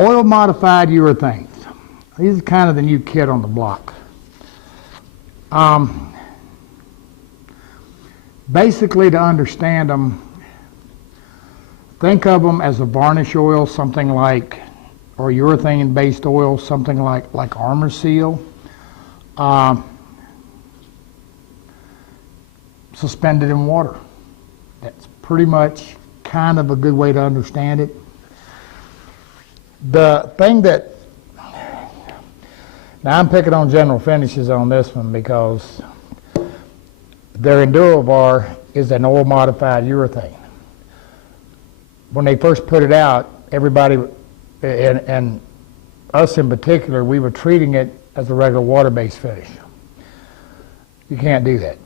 Oil modified urethanes. These are kind of the new kid on the block. Basically, to understand them, think of them as a varnish oil, something like, or urethane-based oil, something like Armor Seal, suspended in water. That's pretty much kind of a good way to understand it. The thing that, now I'm picking on General Finishes on this one because their EnduroVar is an oil modified urethane. When they first put it out, everybody, and us in particular, we were treating it as a regular water-based finish. You can't do that.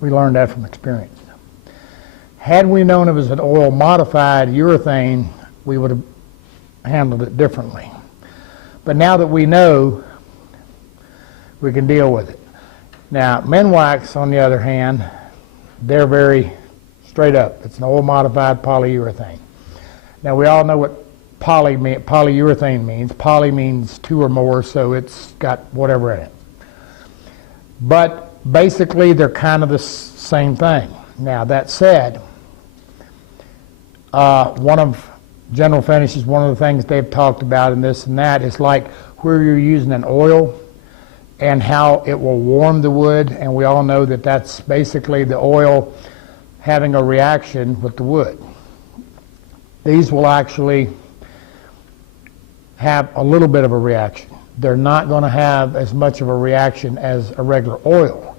We learned that from experience. Had we known it was an oil modified urethane, we would have handled it differently. But now that we know, we can deal with it. Now, Minwax, on the other hand, they're very straight up. It's an oil modified polyurethane. Now, we all know what polyurethane means. Poly means two or more, so it's got whatever in it. But basically, they're kind of the same thing. Now, that said, one of General Finishes, one of the things they've talked about in this and that is like where you're using an oil and how it will warm the wood, and we all know that that's basically the oil having a reaction with the wood. These will actually have a little bit of a reaction. They're not going to have as much of a reaction as a regular oil.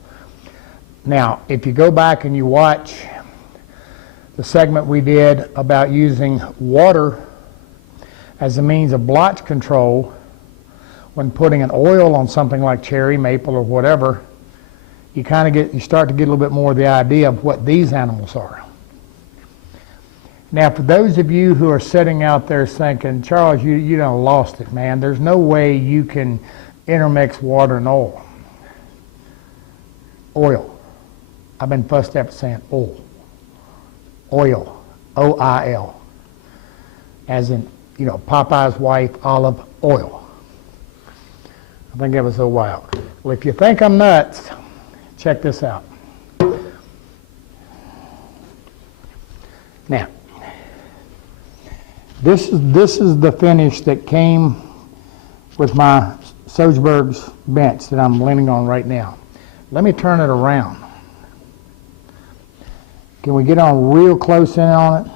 Now, if you go back and you watch the segment we did about using water as a means of blotch control when putting an oil on something like cherry, maple, or whatever, you start to get a little bit more of the idea of what these animals are. Now, for those of you who are sitting out there thinking, Charles, you done lost it, man. There's no way you can intermix water and oil. Oil. I've been fussed after saying oil. Oil, O-I-L, as in, Popeye's wife, olive oil. I think that was so wild. Well, if you think I'm nuts, check this out. Now, this is the finish that came with my Sogeberg's bench that I'm leaning on right now. Let me turn it around. Can we get on real close in on it?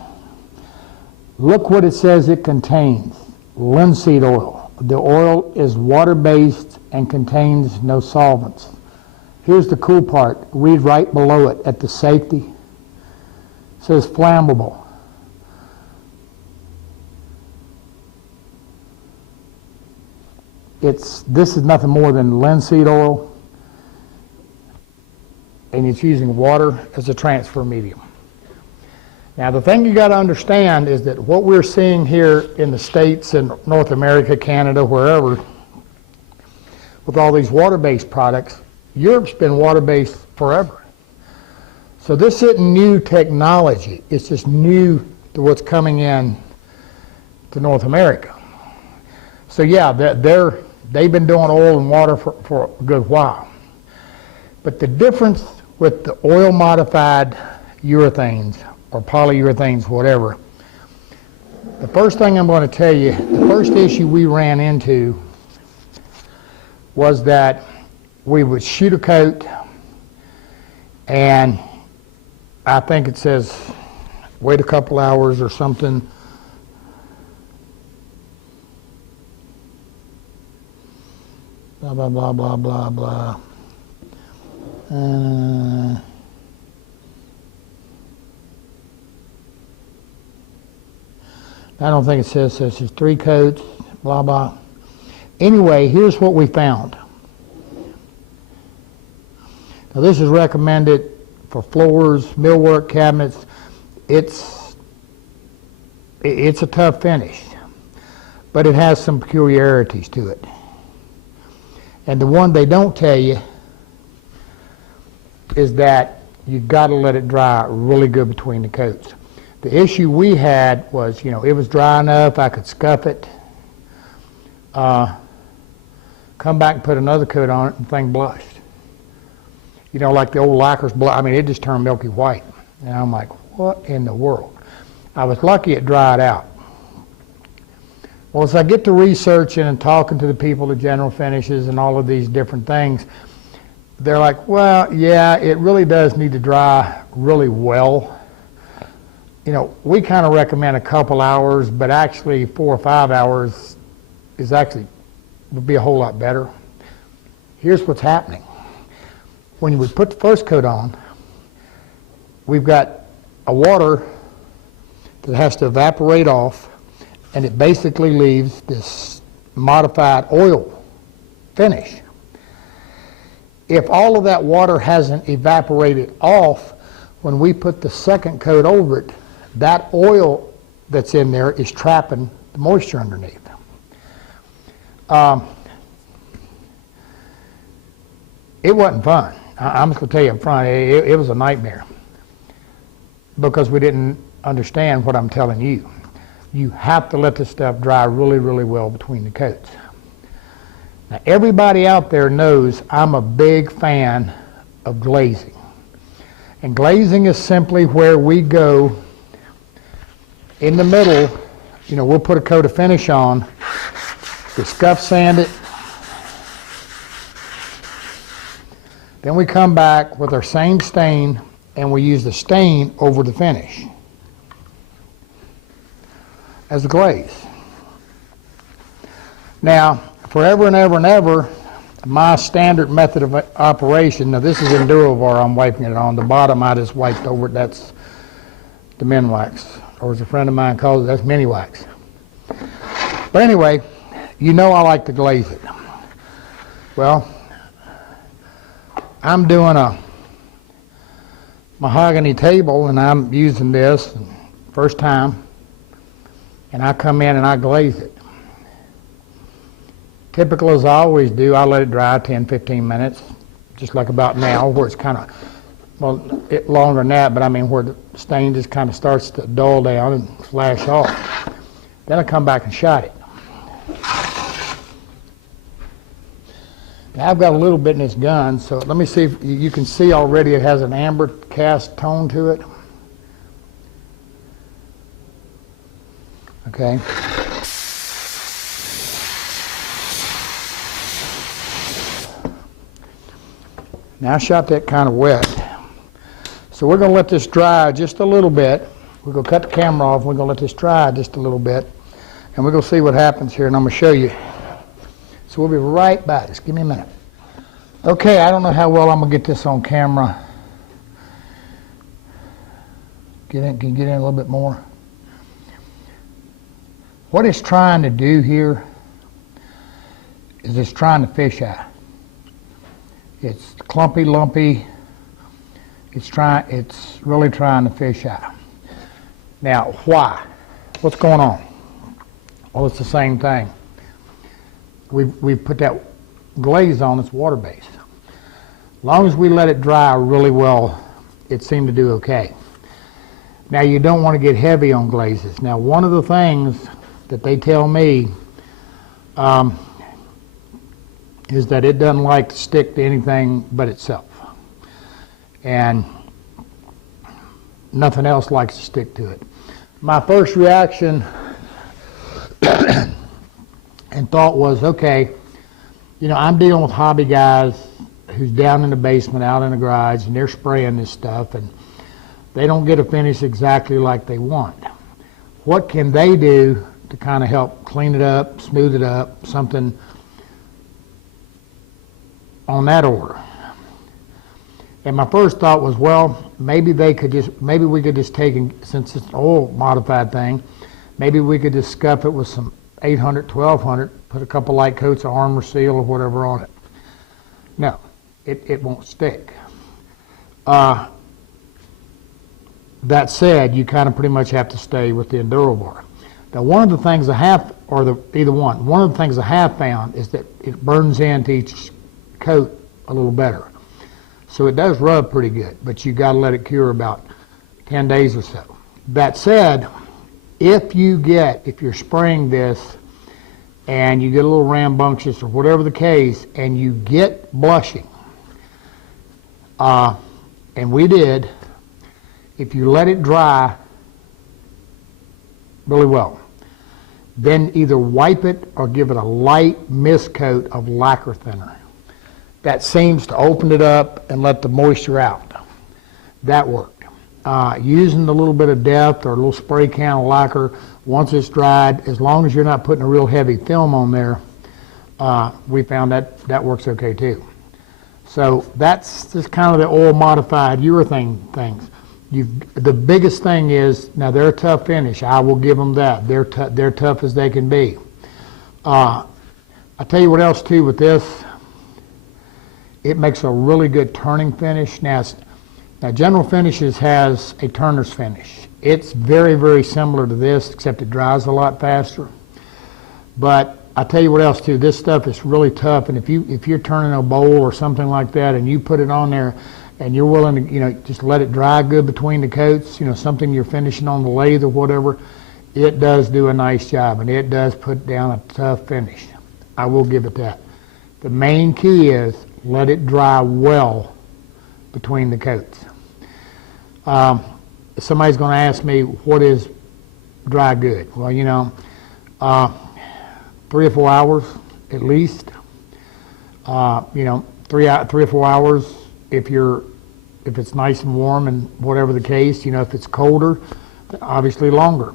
Look what it says it contains. Linseed oil. The oil is water-based and contains no solvents. Here's the cool part. Read right below it at the safety. It says flammable. This is nothing more than linseed oil, and it's using water as a transfer medium. Now, the thing you got to understand is that what we're seeing here in the States and North America, Canada, wherever, with all these water-based products, Europe's been water-based forever. So this isn't new technology. It's just new to what's coming in to North America. So yeah, they've been doing oil and water for a good while. But the difference with the oil-modified urethanes, or polyurethanes, whatever, the first thing I'm going to tell you, the first issue we ran into was that we would shoot a coat, and I think it says wait a couple hours or something. Blah, blah, blah, blah, blah, blah. I don't think it says this. It's 3 coats, blah, blah. Anyway, here's what we found. Now, this is recommended for floors, millwork, cabinets. It's a tough finish, but it has some peculiarities to it. And the one they don't tell you is that you've got to let it dry really good between the coats. The issue we had was, you know, it was dry enough, I could scuff it, come back and put another coat on it, and the thing blushed. You know, like the old lacquers, I mean, it just turned milky white. And I'm like, what in the world? I was lucky it dried out. Well, as I get to researching and talking to the people at General Finishes and all of these different things, they're like, well, yeah, it really does need to dry really well. You know, we kind of recommend a couple hours, but actually 4 or 5 hours is actually, would be a whole lot better. Here's what's happening. When we put the first coat on, we've got a water that has to evaporate off, and it basically leaves this modified oil finish. If all of that water hasn't evaporated off, when we put the second coat over it, that oil that's in there is trapping the moisture underneath. It wasn't fun. I'm just going to tell you up front, it was a nightmare because we didn't understand what I'm telling you. You have to let this stuff dry really, really well between the coats. Now, everybody out there knows I'm a big fan of glazing. And glazing is simply where we go in the middle. You know, we'll put a coat of finish on, we scuff sand it, then we come back with our same stain and we use the stain over the finish as a glaze. Now, forever and ever and ever, my standard method of operation, now this is Enduro-Var I'm wiping it on. The bottom I just wiped over it, that's the min wax. Or as a friend of mine calls it, that's mini wax. But anyway, you know I like to glaze it. Well, I'm doing a mahogany table and I'm using this first time, and I come in and I glaze it. Typical as I always do, I let it dry 10-15 minutes, just like about now, where it's kind of, well, longer than that, but I mean where the stain just kind of starts to dull down and flash off. Then I come back and shot it. Now I've got a little bit in this gun, so let me see if you can see already it has an amber cast tone to it. Okay. Now I shot that kind of wet. So we're going to let this dry just a little bit. We're going to cut the camera off. We're going to let this dry just a little bit. And we're going to see what happens here, and I'm going to show you. So we'll be right back. Just give me a minute. Okay, I don't know how well I'm going to get this on camera. Can you get in a little bit more? What it's trying to do here is it's trying to fish eye. It's clumpy, lumpy. It's really trying to fish eye. Now, why? What's going on? Well, it's the same thing. We've put that glaze on, it's water-based. As long as we let it dry really well, it seemed to do okay. Now, you don't want to get heavy on glazes. Now, one of the things that they tell me is that it doesn't like to stick to anything but itself. And nothing else likes to stick to it. My first reaction and thought was, okay, you know, I'm dealing with hobby guys who's down in the basement, out in the garage, and they're spraying this stuff, and they don't get a finish exactly like they want. What can they do to kind of help clean it up, smooth it up, something on that order? And my first thought was, well, maybe we could just take, since it's an oil modified thing, maybe we could just scuff it with some 800, 1200, put a couple light coats of Armor Seal or whatever on it. No, it won't stick. That said, you kind of pretty much have to stay with the Enduro-Var. Now, one of the things I have, or one of the things I have found is that it burns into each coat a little better. So it does rub pretty good, but you got to let it cure about 10 days or so. That said, if you're spraying this and you get a little rambunctious or whatever the case, and you get blushing, and we did, if you let it dry really well, then either wipe it or give it a light mist coat of lacquer thinner. That seems to open it up and let the moisture out. That worked. Using a little bit of depth or a little spray can of lacquer, once it's dried, as long as you're not putting a real heavy film on there, we found that works okay too. So that's just kind of the oil modified urethane things. The biggest thing is, now they're a tough finish. I will give them that. They're tough as they can be. I'll tell you what else too with this. It makes a really good turning finish. Now General Finishes has a turner's finish. It's very, very similar to this, except it dries a lot faster. But I'll tell you what else too. This stuff is really tough, and if you're turning a bowl or something like that, and you put it on there, and you're willing to, just let it dry good between the coats, something you're finishing on the lathe or whatever, it does do a nice job, and it does put down a tough finish. I will give it that. The main key is let it dry well between the coats. Somebody's going to ask me, what is dry good? Well, 3 or 4 hours at least. 3 or 4 hours if it's nice and warm and whatever the case. If it's colder, obviously longer.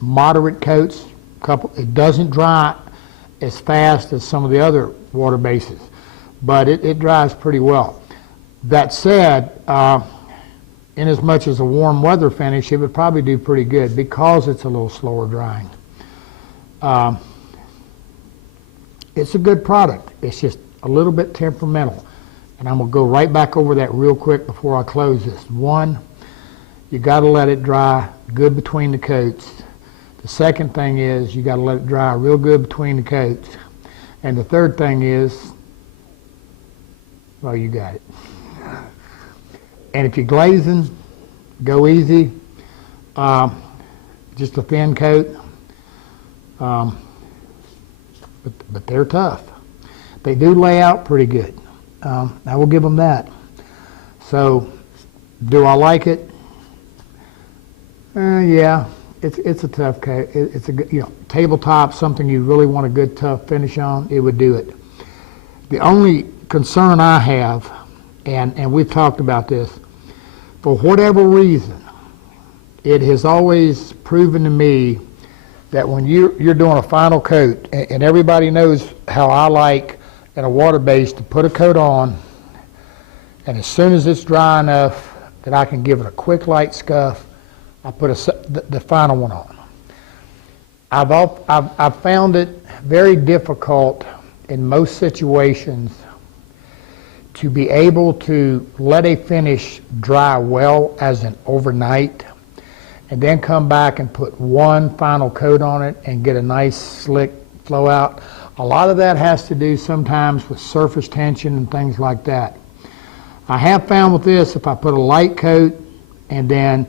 Moderate coats, it doesn't dry as fast as some of the other water bases, but it dries pretty well. That said, in as much as a warm weather finish, it would probably do pretty good because it's a little slower drying. It's a good product. It's just a little bit temperamental. And I'm going to go right back over that real quick before I close this. One, you got to let it dry good between the coats. The second thing is you got to let it dry real good between the coats. And the third thing is, well, you got it. And if you're glazing, go easy. Just a thin coat. But they're tough. They do lay out pretty good. I will give them that. So, do I like it? Yeah, it's a tough coat. It's a good, tabletop, something you really want a good tough finish on. It would do it. The only concern I have, and we've talked about this, for whatever reason, it has always proven to me that when you're doing a final coat, and everybody knows how I like in a water base to put a coat on, and as soon as it's dry enough that I can give it a quick light scuff, I put the final one on. I've found it very difficult in most situations to be able to let a finish dry well as an overnight and then come back and put one final coat on it and get a nice slick flow out. A lot of that has to do sometimes with surface tension and things like that. I have found with this, if I put a light coat and then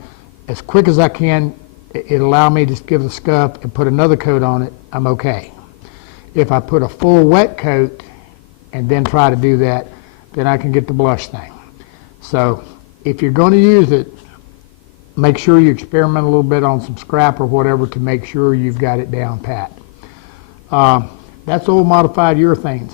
as quick as I can, it allow me to just give it a scuff and put another coat on it, I'm okay. If I put a full wet coat and then try to do that, then I can get the blush thing. So if you're going to use it, make sure you experiment a little bit on some scrap or whatever to make sure you've got it down pat. That's old modified urethanes.